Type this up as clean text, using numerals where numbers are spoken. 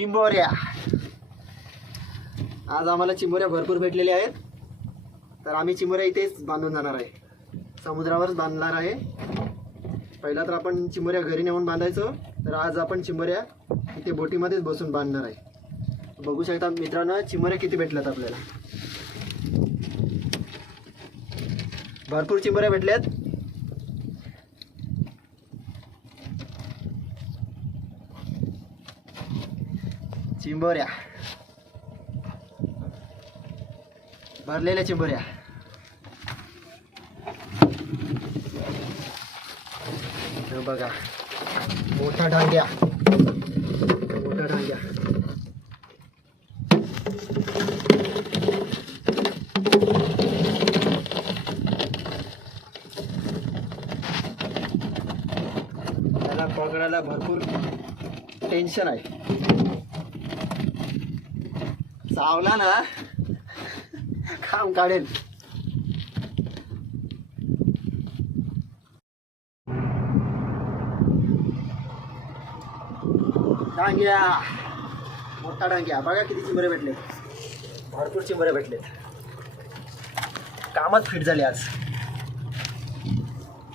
चिंबोऱ्या. आज आम्हाला चिंबोऱ्या भरपूर भेटलेल्या आहेत, तर आम्ही चिंबोऱ्या इथेच बांधून जाणार आहे, समुद्रावरच बांधणार आहे. पहिला तर आपण चिंबोऱ्या घरी नेऊन बांधायचो, तर आज आपण चिंबोऱ्या इथे बोटीमध्येच बसून बांधणार आहे. बघू शकता मित्रांनो, चिंबोऱ्या किती भेटल्यात आपल्याला. भरपूर चिंबोऱ्या भेटल्यात. चिंबोऱ्या, भरलेल्या चिंबोऱ्या. बघा मोठा डांग्या, मोठा डांग्या. त्याला पकडायला भरपूर टेन्शन आहे. चावला ना काम काढेल. डांग्या, मोठा डांग्या. बघा किती चिंबरे भेटले, भरपूर चिंबरे भेटलेत. कामच फिट झाले आज.